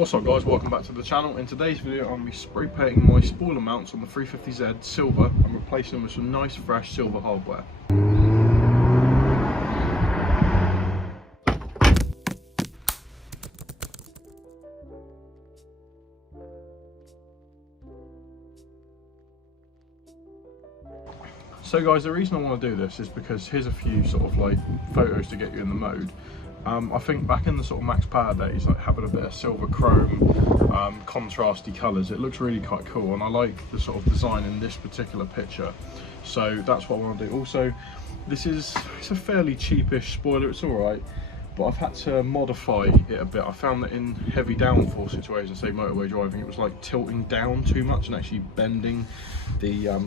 What's up guys, welcome back to the channel. In today's video I'm going to be spray painting my spoiler mounts on the 350Z silver and replacing them with some nice fresh silver hardware. So guys, the reason I want to do this is because here's a few sort of like photos to get you in the mode. I think back in the sort of max power days, like having a bit of silver chrome, contrasty colours, it looks really quite cool, and I like the sort of design in this particular picture. So that's what I want to do. Also, it's a fairly cheapish spoiler, it's alright, but I've had to modify it a bit. I found that in heavy downforce situations, say motorway driving, it was like tilting down too much and actually bending the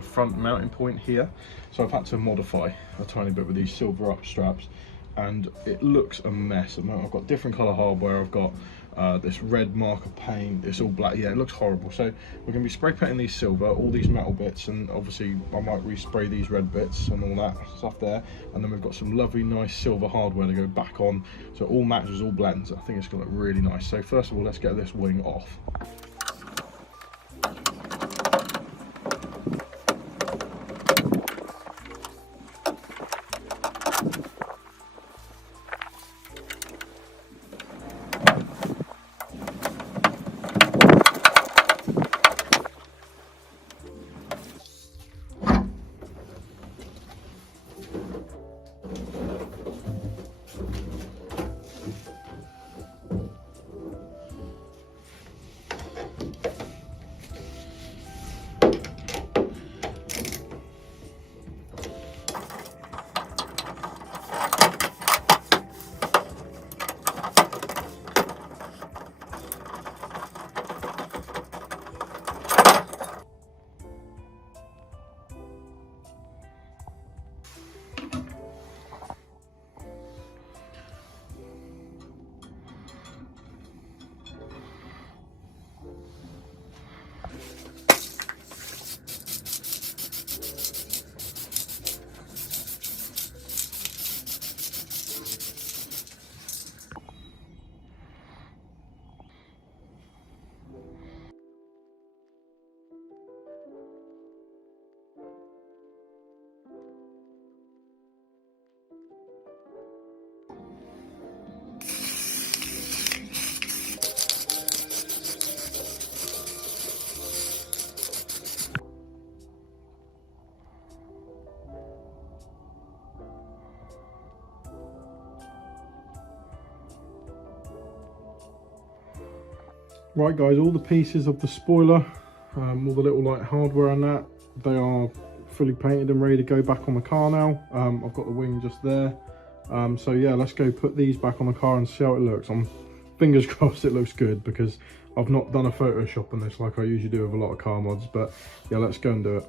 front mounting point here. So I've had to modify a tiny bit with these silver up straps, and it looks a mess. I've got different colour hardware, I've got this red marker paint, it's all black. Yeah, it looks horrible. So we're going to be spray painting these silver, all these metal bits, and obviously I might respray these red bits and all that stuff there. And then we've got some lovely nice silver hardware to go back on, so all matches, all blends. I think it's going to look really nice. So first of all, let's get this wing off. Right guys, all the pieces of the spoiler, all the little like hardware and that, they are fully painted and ready to go back on the car now. I've got the wing just there. So yeah, let's go put these back on the car and see how it looks. I'm fingers crossed it looks good, because I've not done a Photoshop on this like I usually do with a lot of car mods, but yeah, let's go and do it.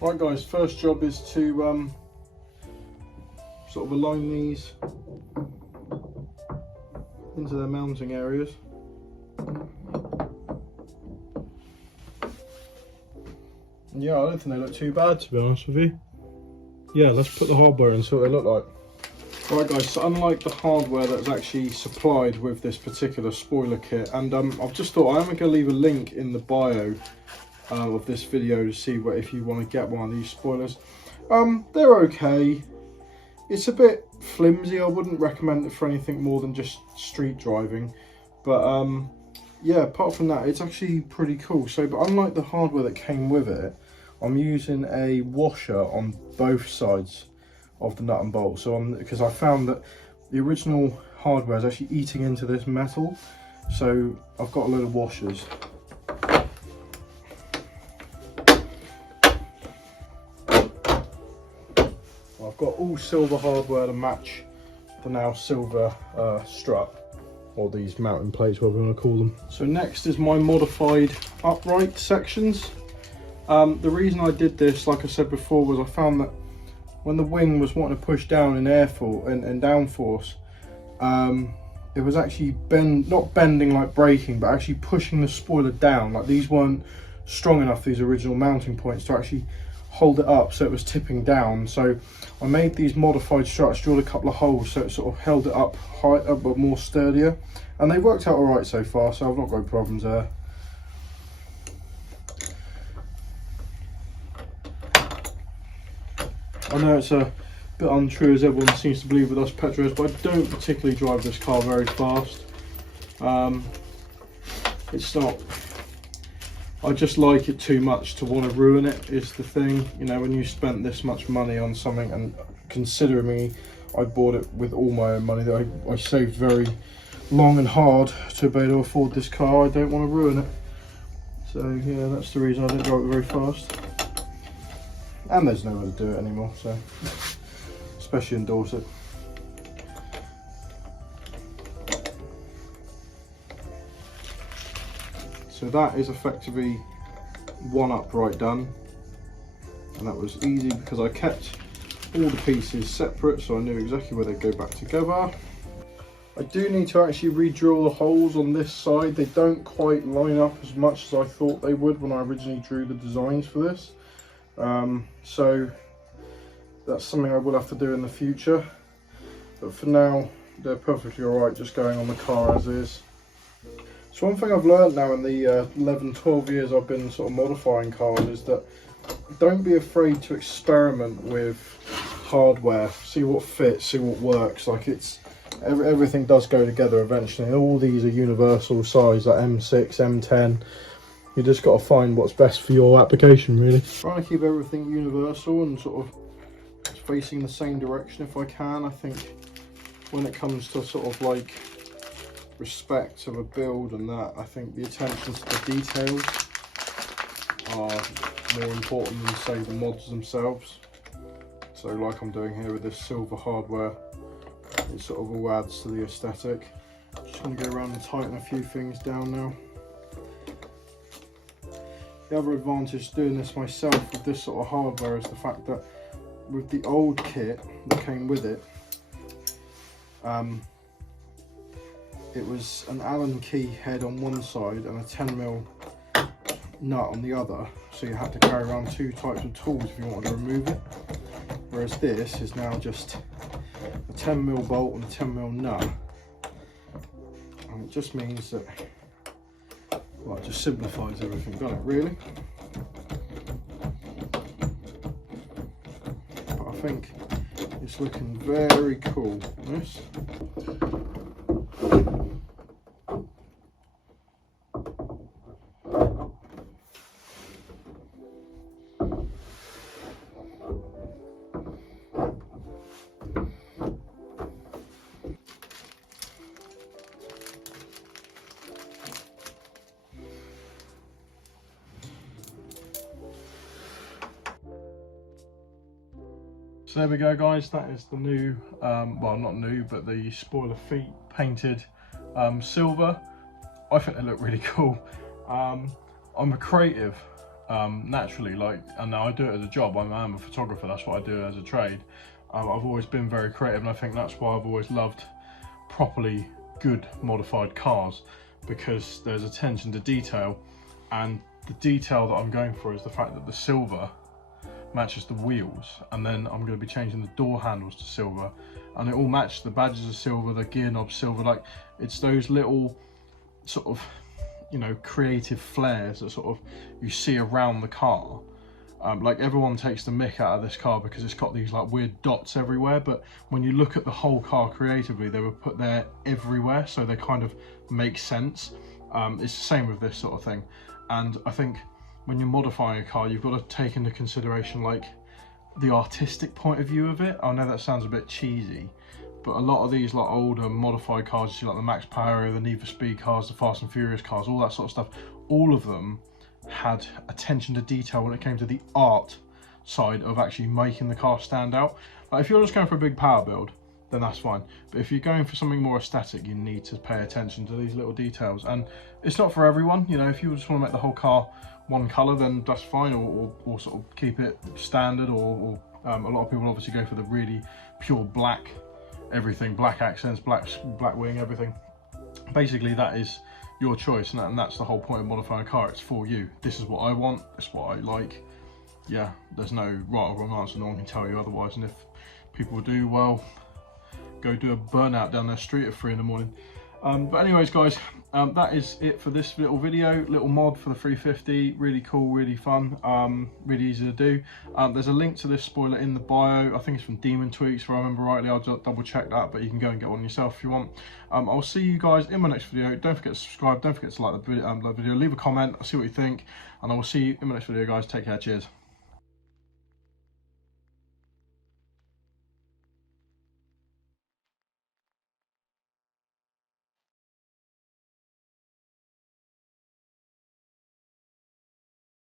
Right guys, first job is to sort of align these into their mounting areas. Yeah, I don't think they look too bad, to be honest with you. Yeah, let's put the hardware in, see what they look like. Right guys, so unlike the hardware that's actually supplied with this particular spoiler kit, and I've just thought I'm going to leave a link in the bio of this video to see if you want to get one of these spoilers. They're okay. It's a bit flimsy. I wouldn't recommend it for anything more than just street driving, but yeah, apart from that, it's actually pretty cool. So, but unlike the hardware that came with it, I'm using a washer on both sides of the nut and bolt. So because I found that the original hardware is actually eating into this metal, so I've got a load of washers. I've got all silver hardware to match the now silver strut, or these mounting plates, whatever you want to call them. So next is my modified upright sections. The reason I did this, like I said before, was I found that when the wing was wanting to push down in airfall and downforce, it was actually not bending like braking, but actually pushing the spoiler down. Like these weren't strong enough, these original mounting points, to actually hold it up so it was tipping down. So I made these modified struts, drilled a couple of holes so it sort of held it up higher but more sturdier, and they worked out all right so far, so I've not got any problems there. I know it's a bit untrue as everyone seems to believe with us Petros, but I don't particularly drive this car very fast. It's not, I just like it too much to want to ruin it is the thing. You know, when you spent this much money on something, and considering me, I bought it with all my own money that I saved very long and hard to be able to afford this car, I don't want to ruin it. So yeah, that's the reason I don't drive it very fast. And there's nowhere to do it anymore, so especially in Dorset. So that is effectively one upright done, and that was easy because I kept all the pieces separate, so I knew exactly where they go back together. I do need to actually re-drill the holes on this side. They don't quite line up as much as I thought they would when I originally drew the designs for this. So that's something I will have to do in the future, but for now they're perfectly alright just going on the car as is. So one thing I've learned now in the 11-12 years I've been sort of modifying cars is that don't be afraid to experiment with hardware, see what fits, see what works. Like everything does go together eventually. All these are universal size, like M6, M10. You just got to find what's best for your application, really. Trying to keep everything universal and sort of facing the same direction if I can. I think when it comes to sort of like respect of a build and that, I think the attention to the details are more important than, say, the mods themselves. So like I'm doing here with this silver hardware, it sort of all adds to the aesthetic. Just going to go around and tighten a few things down now. The other advantage doing this myself with this sort of hardware is the fact that with the old kit that came with it, it was an Allen key head on one side and a 10mm nut on the other, so you had to carry around two types of tools if you wanted to remove it, whereas this is now just a 10mm bolt and a 10mm nut, and it just means that, well, it just simplifies everything, doesn't it, really? But I think it's looking very cool, this. So there we go, guys, that is the new, well, not new, but the spoiler feet painted silver. I think they look really cool. I'm a creative naturally, like, and now I do it as a job. I'm a photographer, that's what I do as a trade. I've always been very creative, and I think that's why I've always loved properly good modified cars, because there's attention to detail, and the detail that I'm going for is the fact that the silver matches the wheels, and then I'm going to be changing the door handles to silver, and it all matches. The badges are silver, the gear knob's silver. Like, it's those little sort of, you know, creative flares that sort of you see around the car. Like, everyone takes the mick out of this car because it's got these like weird dots everywhere, but when you look at the whole car creatively, they were put there everywhere, so they kind of make sense. It's the same with this sort of thing, and I think when you're modifying a car, you've got to take into consideration like the artistic point of view of it. I know that sounds a bit cheesy, but a lot of these like older modified cars, you see like the Max Power, the Need for Speed cars, the Fast and Furious cars, all that sort of stuff, all of them had attention to detail when it came to the art side of actually making the car stand out. Like, if you're just going for a big power build, then that's fine, but if you're going for something more aesthetic, you need to pay attention to these little details. And it's not for everyone, you know. If you just want to make the whole car one color, then that's fine, or sort of keep it standard, or a lot of people obviously go for the really pure black everything, black accents, black wing, everything. Basically, that is your choice, and that's the whole point of modifying a car. It's for you. This is what I want, it's what I like, yeah, there's no right or wrong answer. No one can tell you otherwise. And if people do, well, go do a burnout down their street at 3 in the morning. But anyways, guys, that is it for this little video, little mod for the 350. Really cool, really fun, really easy to do. There's a link to this spoiler in the bio. I think it's from Demon Tweaks, if I remember rightly. I'll just double check that, but you can go and get one yourself if you want. I'll see you guys in my next video. Don't forget to subscribe, don't forget to like the video, leave a comment, I'll see what you think, and I will see you in my next video, guys. Take care, cheers.